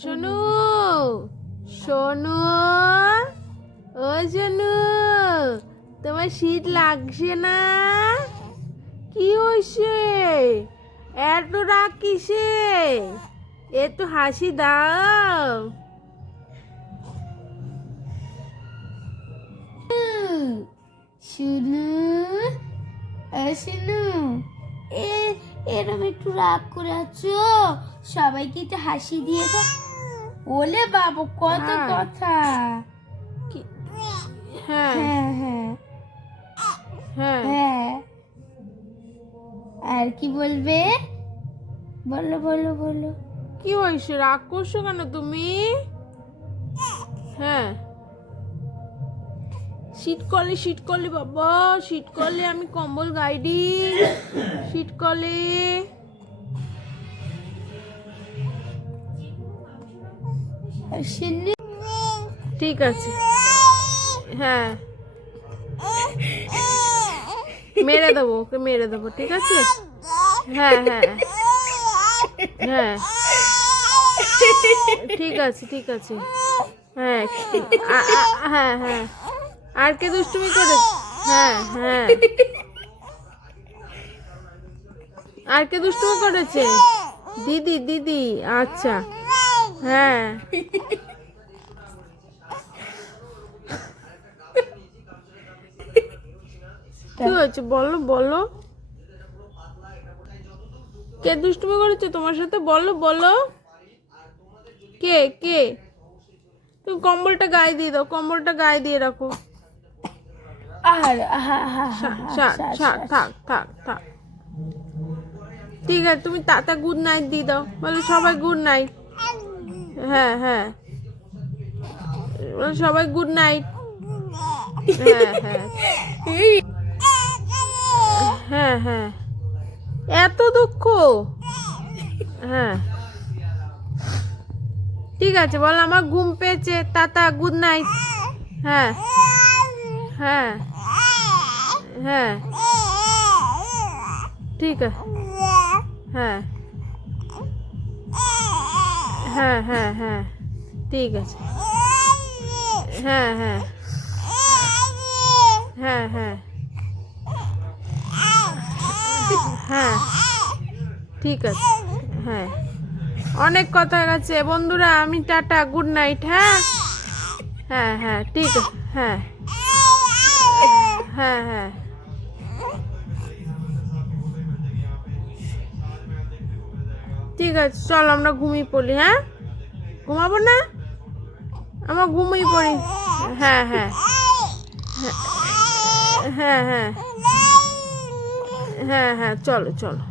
সোনু, সোনু, ও সোনু, তোমার শীত লাগছে না? কি হয়েছে? এত রাগ কিসে? একটু হাসি দাও। শুনু, শুনু, এরম একটু রাগ করে আছো, সবাইকে একটু হাসি দিয়ে দাও। ওলে বাবু, কত হ্যাঁ। কথা। হ্যাঁ হ্যাঁ হ্যাঁ হ্যাঁ হ্যাঁ, আর কি বলবে? বলো বলো বলো। কি হয়েছে? রাগ করছো কেন তুমি? হ্যাঁ, শীতকালে শীতকালে বাবা, শীতকালে আমি কম্বল গাইডি। শীতকালে শুনু, ঠিক আছে। হ্যাঁ, মেরে দেবো, ওকে মেরে দেবো, ঠিক আছে। হ্যাঁ হ্যাঁ হ্যাঁ, ঠিক আছে ঠিক আছে। হ্যাঁ হ্যাঁ হ্যাঁ, আর কে দুষ্টুমি করে? হ্যাঁ হ্যাঁ, আর কে দুষ্টুমি করেছে? দিদি দিদি, আচ্ছা। হ্যাঁ, কি হয়েছে বলো বলো, কে দুষ্টুমি করেছে তোমার সাথে? বলো বলো, কে কে? তুমি কম্বলটা গায়ে দিয়ে দাও, কম্বলটা গায়ে দিয়ে রাখো। আর থাক থাক থাক থাক, ঠিক আছে। তুমি তাতা গুড নাইট দিয়ে দাও, বলো সবাই গুড নাইট। হ্যাঁ হ্যাঁ, বলো সবাই গুড নাইট। হ্যাঁ হ্যাঁ হ্যাঁ হ্যাঁ, এত দুঃখ? হ্যাঁ, ঠিক আছে, বলো আমার ঘুম পেয়েছে, টাটা, গুড নাইট। হ্যাঁ হ্যাঁ হ্যাঁ, ঠিক আছে। হ্যাঁ হ্যাঁ হ্যাঁ হ্যাঁ, ঠিক আছে। হ্যাঁ হ্যাঁ হ্যাঁ হ্যাঁ হ্যাঁ, ঠিক আছে। হ্যাঁ, অনেক কথা গেছে বন্ধুরা, আমি টাটা, গুড নাইট। হ্যাঁ হ্যাঁ হ্যাঁ, ঠিক আছে। হ্যাঁ হ্যাঁ হ্যাঁ, ঠিক আছে, চল আমরা ঘুমিয়ে পড়ি। হ্যাঁ, ঘুমাবো না? আমরা ঘুমিয়ে পড়ি। হ্যাঁ হ্যাঁ হ্যাঁ হ্যাঁ হ্যাঁ হ্যাঁ হ্যাঁ, চলো চলো।